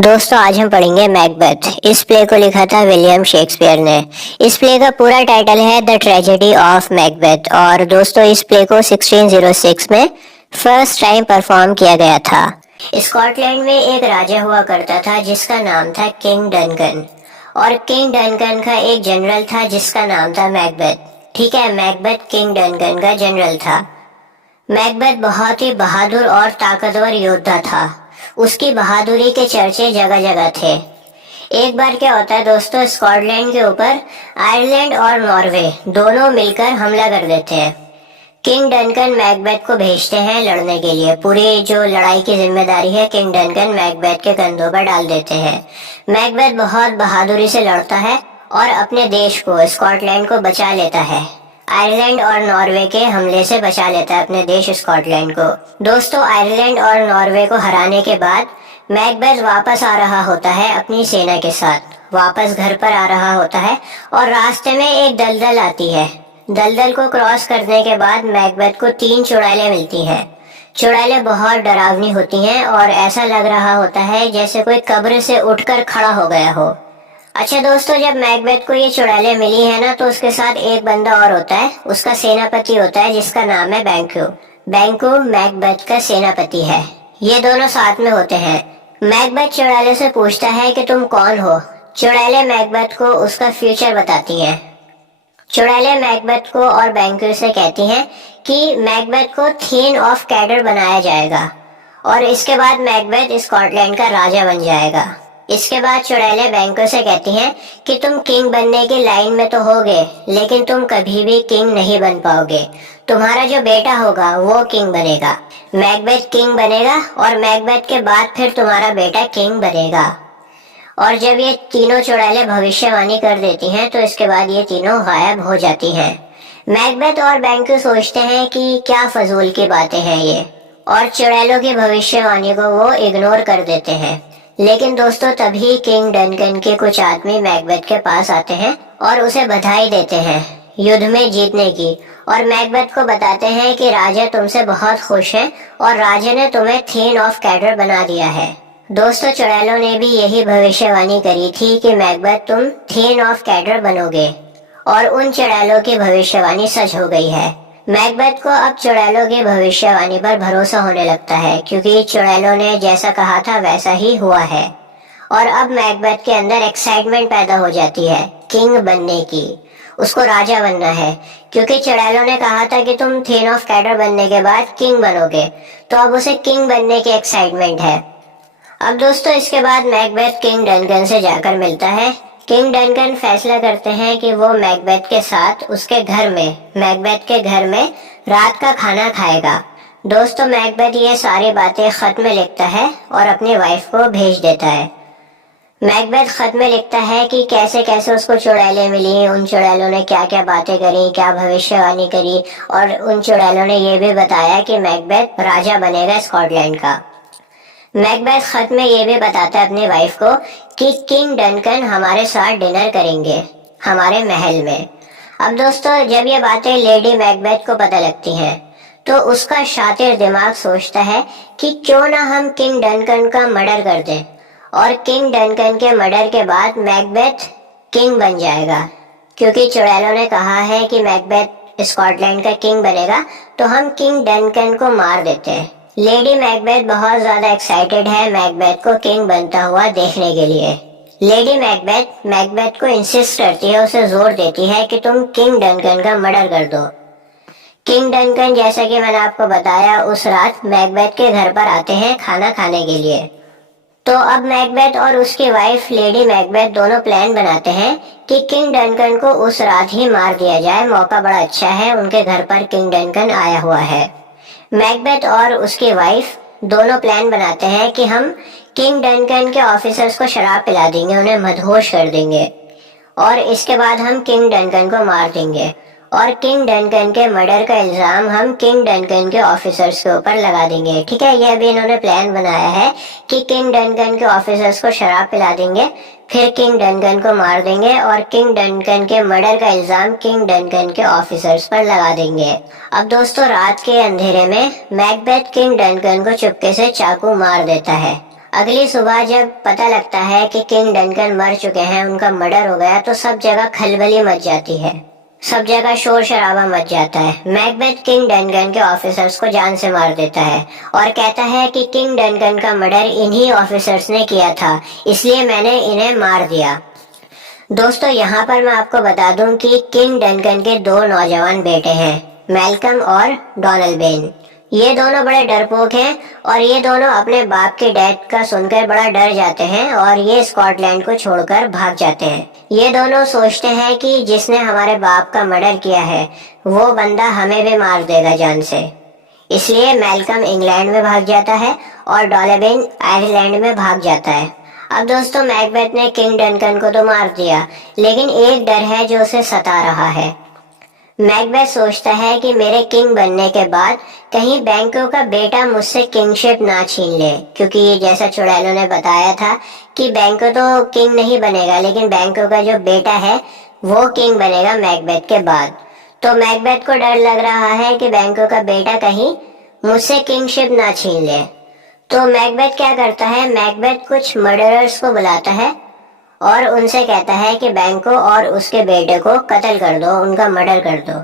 दोस्तों आज हम पढ़ेंगे मैकबेथ। इस प्ले को लिखा था विलियम शेक्सपियर ने। इस प्ले का पूरा टाइटल है द ट्रेजेडी ऑफ मैकबेथ और दोस्तों इस प्ले को 1606 में फर्स्ट टाइम परफॉर्म किया गया था। स्कॉटलैंड में एक राजा हुआ करता था जिसका नाम था किंग डनकन और किंग डनकन का एक जनरल था जिसका नाम था मैकबेथ। ठीक है, मैकबेथ किंग डनकन का जनरल था। मैकबेथ बहुत ही बहादुर और ताकतवर योद्धा था। उसकी बहादुरी के चर्चे जगह जगह थे। एक बार क्या होता है दोस्तों, स्कॉटलैंड के ऊपर आयरलैंड और नॉर्वे दोनों मिलकर हमला कर देते हैं। किंग डनकन मैकबेथ को भेजते हैं लड़ने के लिए। पूरी जो लड़ाई की जिम्मेदारी है किंग डनकन मैकबेथ के कंधों पर डाल देते हैं। मैकबेथ बहुत बहादुरी से लड़ता है और अपने देश को, स्कॉटलैंड को बचा लेता है। आयरलैंड और नॉर्वे के हमले से बचा लेता है अपने देश स्कॉटलैंड को। दोस्तों आयरलैंड और नॉर्वे को हराने के बाद मैकबेथ वापस आ रहा होता है अपनी सेना के साथ, वापस घर पर आ रहा होता है और रास्ते में एक दलदल आती है। दलदल को क्रॉस करने के बाद मैकबेथ को 3 चुड़ैलें मिलती हैं। चुड़ैलें बहुत डरावनी होती हैं और ऐसा लग रहा होता है जैसे कोई कब्र से उठकर खड़ा हो गया हो। अच्छा दोस्तों, जब मैकबेथ को ये चुड़ैलें मिली है ना, तो उसके साथ एक बंदा और होता है, उसका सेनापति होता है जिसका नाम है बैंक्यू। बैंक्यू मैकबेथ का सेनापति है। ये दोनों साथ में होते हैं। मैकबेथ चुड़ैले से पूछता है कि तुम कौन हो। चुड़ैलें मैकबेथ को उसका फ्यूचर बताती हैं। चुड़ैलें मैकबेथ को और बैंक्यू से कहती हैं कि मैकबेथ को थीन ऑफ कैडर बनाया जाएगा और इसके बाद मैकबेथ स्कॉटलैंड का राजा बन जाएगा। इसके बाद चुड़ैलें बैंक्यू से कहती हैं कि तुम किंग बनने की लाइन में तो होगे, लेकिन तुम कभी भी किंग नहीं बन पाओगे। तुम्हारा जो बेटा होगा वो किंग बनेगा। मैकबेथ किंग बनेगा और मैकबेथ के बाद फिर तुम्हारा बेटा किंग बनेगा। और जब ये तीनों चुड़ैलें भविष्यवाणी कर देती हैं तो इसके बाद ये तीनों गायब हो जाती हैं। मैकबेथ और बैंक्यू सोचते हैं कि क्या फजूल की बातें हैं ये, और चुड़ैलों की भविष्यवाणी को वो इग्नोर कर देते हैं। लेकिन दोस्तों तभी किंग डनकन के कुछ आदमी मैकबेथ के पास आते हैं और उसे बधाई देते हैं युद्ध में जीतने की, और मैकबेथ को बताते हैं कि राजा तुमसे बहुत खुश है और राजा ने तुम्हें थीन ऑफ कैडर बना दिया है। दोस्तों चुड़ैलों ने भी यही भविष्यवाणी करी थी कि मैकबेथ तुम थीन ऑफ कैडर बनोगे, और उन चुड़ैलों की भविष्यवाणी सच हो गई है। मैकबेथ को अब चुड़ैलों की भविष्यवाणी पर भरोसा होने लगता है क्योंकि चुड़ैलों ने जैसा कहा था वैसा ही हुआ है। और अब मैकबेथ के अंदर एक्साइटमेंट पैदा हो जाती है किंग बनने की। उसको राजा बनना है क्योंकि चुड़ैलों ने कहा था कि तुम थीन ऑफ कैडर बनने के बाद किंग बनोगे, तो अब उसे किंग बनने की एक्साइटमेंट है। अब दोस्तों इसके बाद मैकबेथ किंग डनकन से जाकर मिलता है। किंग डनकन फैसला करते हैं कि वो मैकबेथ के साथ उसके घर में, मैकबेथ के घर में रात का खाना खाएगा। दोस्तों मैकबेथ ये सारी बातें खत में लिखता है और अपनी वाइफ को भेज देता है। मैकबेथ खत में लिखता है कि कैसे कैसे उसको चुड़ैलें मिली, उन चुड़ैलों ने क्या क्या बातें करी, क्या भविष्यवाणी करी, और उन चुड़ैलों ने ये भी बताया कि मैकबेथ राजा बनेगा स्कॉटलैंड का। मैकबेथ खत में ये भी बताता है अपनी वाइफ को कि किंग डनकन हमारे साथ डिनर करेंगे हमारे महल में। अब दोस्तों जब ये बातें लेडी मैकबेथ को पता लगती हैं तो उसका शातिर दिमाग सोचता है कि क्यों ना हम किंग डनकन का मर्डर कर दें, और किंग डनकन के मर्डर के बाद मैकबेथ किंग बन जाएगा। क्योंकि चुड़ैलों ने कहा है कि मैकबेथ स्कॉटलैंड का किंग बनेगा, तो हम किंग डनकन को मार देते हैं। लेडी मैकबेथ बहुत ज्यादा एक्साइटेड है मैकबेथ को किंग बनता हुआ देखने के लिए। लेडी मैकबेथ मैकबेथ को इंसिस्ट करती है, उसे जोर देती है कि तुम किंग डनकन का मर्डर कर दो। किंग डनकन जैसा कि मैंने आपको बताया उस रात मैकबेथ के घर पर आते हैं खाना खाने के लिए। तो अब मैकबेथ और उसकी वाइफ लेडी मैकबेथ दोनों प्लान बनाते हैं कि किंग डनकन को उस रात ही मार दिया जाए। मौका बड़ा अच्छा है, उनके घर पर किंग डनकन आया हुआ है। मैकबेथ और उसकी वाइफ दोनों प्लान बनाते हैं कि हम किंग डनकन के ऑफिसर्स को शराब पिला देंगे, उन्हें मदहोश कर देंगे, और इसके बाद हम किंग डनकन को मार देंगे, और किंग डनकन के मर्डर का इल्जाम हम किंग डनकन के ऑफिसर्स के ऊपर लगा देंगे। ठीक है, यह भी इन्होंने प्लान बनाया है कि किंग डनकन के ऑफिसर्स को शराब पिला देंगे, फिर किंग डनकन को मार देंगे और किंग डनकन के मर्डर का इल्जाम किंग डनकन के ऑफिसर्स पर लगा देंगे। अब दोस्तों रात के अंधेरे में मैकबेथ किंग डनकन को चुपके से चाकू मार देता है। अगली सुबह जब पता लगता है कि किंग डनकन मर चुके हैं, उनका मर्डर हो गया, तो सब जगह खलबली मच जाती है, सब जगह शोर शराबा मच जाता है। मैकबेथ किंग डनकन के ऑफिसर्स को जान से मार देता है और कहता है कि किंग डनकन का मर्डर इन्हीं ऑफिसर्स ने किया था, इसलिए मैंने इन्हें मार दिया। दोस्तों, यहाँ पर मैं आपको बता दूं कि किंग डनकन के दो नौजवान बेटे हैं, मैल्कम और डोनाल्ड बेन। ये दोनों बड़े डरपोक हैं और ये दोनों अपने बाप के डेथ का सुनकर बड़ा डर जाते हैं और ये स्कॉटलैंड को छोड़कर भाग जाते हैं। ये दोनों सोचते हैं कि जिसने हमारे बाप का मर्डर किया है वो बंदा हमें भी मार देगा जान से, इसलिए मैल्कम इंग्लैंड में भाग जाता है और डोनाल्ड बेन आयरलैंड में भाग जाता है। अब दोस्तों, मैकबेथ ने किंग डनकन को तो मार दिया, लेकिन एक डर है जो उसे सता रहा है। मैकबेथ सोचता है कि मेरे किंग बनने के बाद कहीं बैंको का बेटा मुझसे किंगशिप ना छीन ले, क्योंकि जैसा चुड़ैलों ने बताया था कि बैंको तो किंग नहीं बनेगा, लेकिन बैंको का जो बेटा है वो किंग बनेगा मैकबेथ के बाद। तो मैकबेथ को डर लग रहा है कि बैंको का बेटा कहीं मुझसे किंगशिप ना छीन ले। तो मैकबेथ क्या करता है, मैकबेथ कुछ मर्डरर्स को बुलाता है और उनसे कहता है कि बैंको और उसके बेटे को कत्ल कर दो, उनका मर्डर कर दो।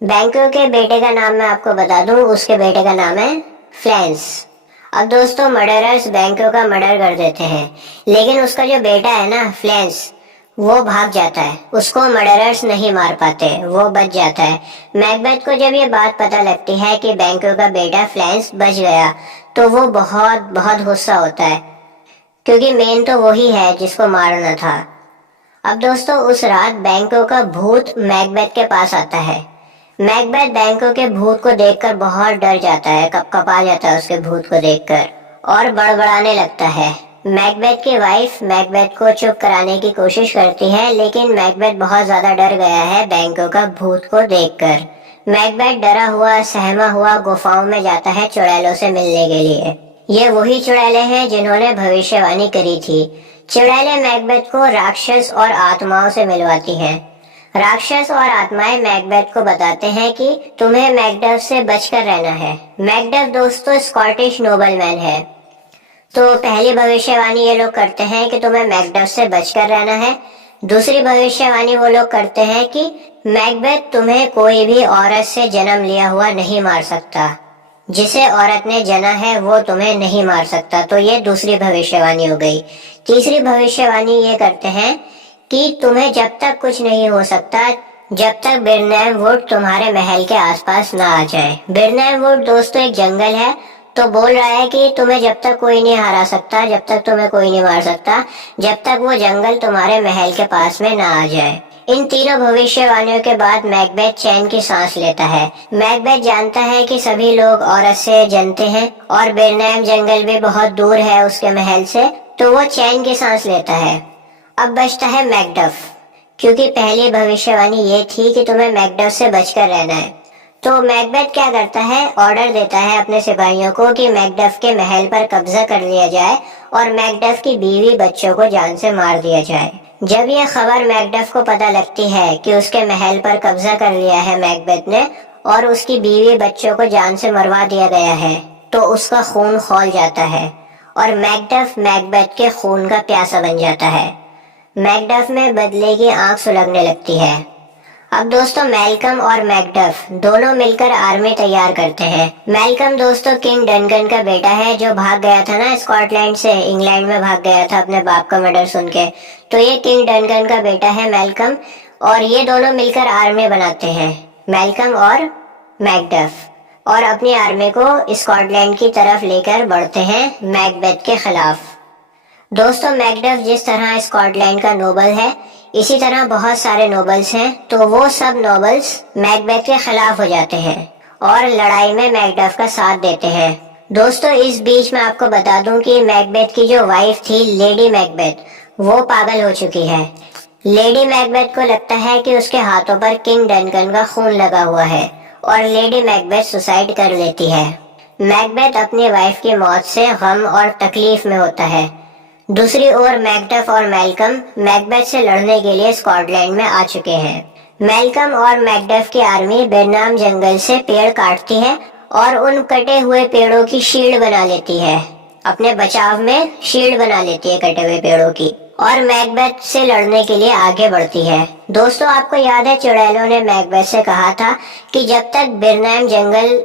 बैंको के बेटे का नाम मैं आपको बता दूं, उसके बेटे का नाम है फ्लैंस। अब दोस्तों, मर्डरर्स बैंको का मर्डर कर देते हैं, लेकिन उसका जो बेटा है ना फ्लैंस, वो भाग जाता है, उसको मर्डरर्स नहीं मार पाते, वो बच जाता है। मैकबेथ को जब ये बात पता लगती है कि बैंको का बेटा फ्लैंस बच गया, तो वो बहुत बहुत गुस्सा होता है, क्योंकि मेन तो वही है जिसको मारना था। अब दोस्तों, उस रात बैंको का भूत मैकबेथ के पास आता है। मैकबेथ बैंको के भूत को देखकर बहुत डर जाता है, कपकपा जाता है उसके भूत को देखकर और बड़बड़ाने लगता है। मैकबेथ की वाइफ मैकबेथ को चुप कराने की कोशिश करती है, लेकिन मैकबेथ बहुत ज्यादा डर गया है बैंको का भूत को देखकर। मैकबेथ डरा हुआ सहमा हुआ गुफाओं में जाता है चुड़ैलों से मिलने के लिए। ये वही चुड़ैलें हैं जिन्होंने भविष्यवाणी करी थी। चुड़ैलें मैकबेथ को राक्षस और आत्माओं से मिलवाती हैं। राक्षस और आत्माएं मैकबेथ को बताते हैं कि तुम्हें मैकडफ से बचकर रहना है। मैकडफ दोस्तों स्कॉटिश नोबलमैन है। तो पहली भविष्यवाणी ये लोग करते हैं कि तुम्हें मैकडफ से बचकर रहना है। दूसरी भविष्यवाणी वो लोग करते हैं कि मैकबेथ तुम्हें कोई भी औरत से जन्म लिया हुआ नहीं मार सकता, जिसे औरत ने जना है वो तुम्हें नहीं मार सकता। तो ये दूसरी भविष्यवाणी हो गई। तीसरी भविष्यवाणी ये करते हैं कि तुम्हें जब तक कुछ नहीं हो सकता जब तक बिरनैम वुड तुम्हारे महल के आसपास ना आ जाए। बिरनैम वुड दोस्तों एक जंगल है, तो बोल रहा है कि तुम्हें जब तक कोई नहीं हरा सकता, जब तक तुम्हें कोई नहीं मार सकता, जब तक वो जंगल तुम्हारे महल के पास में ना आ जाए। इन तीनों भविष्यवाणियों के बाद मैकबेथ चैन की सांस लेता है। मैकबेथ जानता है कि सभी लोग औरत से जनते हैं और बिरनैम जंगल भी बहुत दूर है उसके महल से, तो वो चैन की सांस लेता है। अब बचता है मैकडफ, क्योंकि पहली भविष्यवाणी ये थी कि तुम्हें मैकडफ से बचकर रहना है। तो मैकबेथ क्या करता है, ऑर्डर देता है अपने सिपाहियों को कि मैकडफ के महल पर कब्जा कर लिया जाए और मैकडफ की बीवी बच्चों को जान से मार दिया जाए। जब यह खबर मैकडफ को पता लगती है कि उसके महल पर कब्जा कर लिया है मैकबेथ ने और उसकी बीवी बच्चों को जान से मरवा दिया गया है, तो उसका खून खौल जाता है और मैकडफ मैकबेथ के खून का प्यासा बन जाता है। मैकडफ में बदले की आंख सुलगने लगती है। अब दोस्तों, मैल्कम और मैकडफ दोनों मिलकर आर्मी तैयार करते हैं। मैल्कम दोस्तों किंग डनकन का बेटा है, जो भाग गया था ना स्कॉटलैंड से, इंग्लैंड में भाग गया था अपने बाप का मर्डर सुन के। तो ये किंग डनकन का बेटा है मैल्कम, और ये दोनों मिलकर आर्मी बनाते हैं, मैल्कम और मैकडफ, और अपनी आर्मी को स्कॉटलैंड की तरफ लेकर बढ़ते हैं मैकबेथ के खिलाफ। दोस्तों, मैकडफ जिस तरह स्कॉटलैंड का नोबल है, इसी तरह बहुत सारे नोबल्स हैं, तो वो सब नोबल्स मैकबेथ के खिलाफ हो जाते हैं और लड़ाई में मैकडफ का साथ देते हैं। दोस्तों, इस बीच में आपको बता दूं कि मैकबेथ की जो वाइफ थी लेडी मैकबेथ, वो पागल हो चुकी है। लेडी मैकबेथ को लगता है कि उसके हाथों पर किंग डनकन का खून लगा हुआ है और लेडी मैकबेथ सुसाइड कर लेती है। मैकबेथ अपनी वाइफ की मौत से गम और तकलीफ में होता है। दूसरी ओर मैकडफ और मैल्कम मैकबेथ से लड़ने के लिए स्कॉटलैंड में आ चुके हैं। मैल्कम और मैकडफ की आर्मी बेरनाम जंगल से पेड़ काटती है और उन कटे हुए पेड़ों की शील्ड बना लेती है। अपने बचाव में शील्ड बना लेती है कटे हुए पेड़ों की और मैकबेथ से लड़ने के लिए आगे बढ़ती है। दोस्तों, आपको याद है चुड़ैलों ने मैकबेथ से कहा था कि जब तक बिरनैम जंगल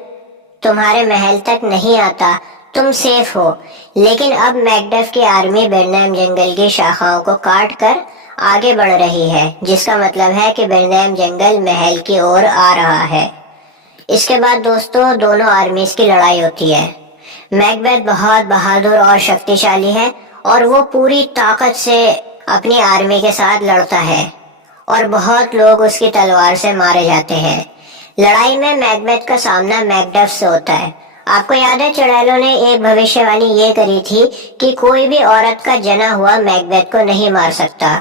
तुम्हारे महल तक नहीं आता तुम सेफ हो। लेकिन अब मैकडफ की आर्मी बिरनैम जंगल की शाखाओं को काट कर आगे बढ़ रही है, जिसका मतलब है कि बिरनैम जंगल महल की ओर आ रहा है। इसके बाद दोस्तों दोनों आर्मीज की लड़ाई होती है। मैकबेथ बहुत बहादुर और शक्तिशाली है और वो पूरी ताकत से अपनी आर्मी के साथ लड़ता है और बहुत लोग उसकी तलवार से मारे जाते हैं। लड़ाई में मैकबेथ का सामना मैकडफ से होता है। आपको याद है चुड़ैलों ने एक भविष्यवाणी ये करी थी कि कोई भी औरत का जना हुआ मैकबेथ को नहीं मार सकता।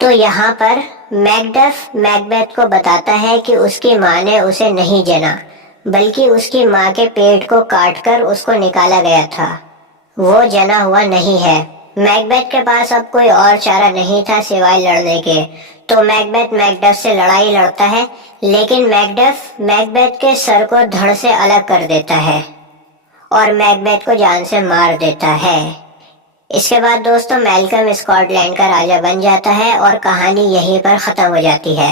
तो यहाँ पर मैकडफ मैकबेथ को बताता है कि उसकी माँ ने उसे नहीं जना, बल्कि उसकी माँ के पेट को काटकर उसको निकाला गया था। वो जना हुआ नहीं है। मैकबेथ के पास अब कोई और चारा नहीं था सिवाय लड़ने के। तो मैकबेथ मैकडफ से लड़ाई लड़ता है, लेकिन मैकडफ मैकबेथ के सर को धड़ से अलग कर देता है और मैकबेथ को जान से मार देता है। इसके बाद दोस्तों मैल्कम स्कॉटलैंड का राजा बन जाता है और कहानी यहीं पर खत्म हो जाती है।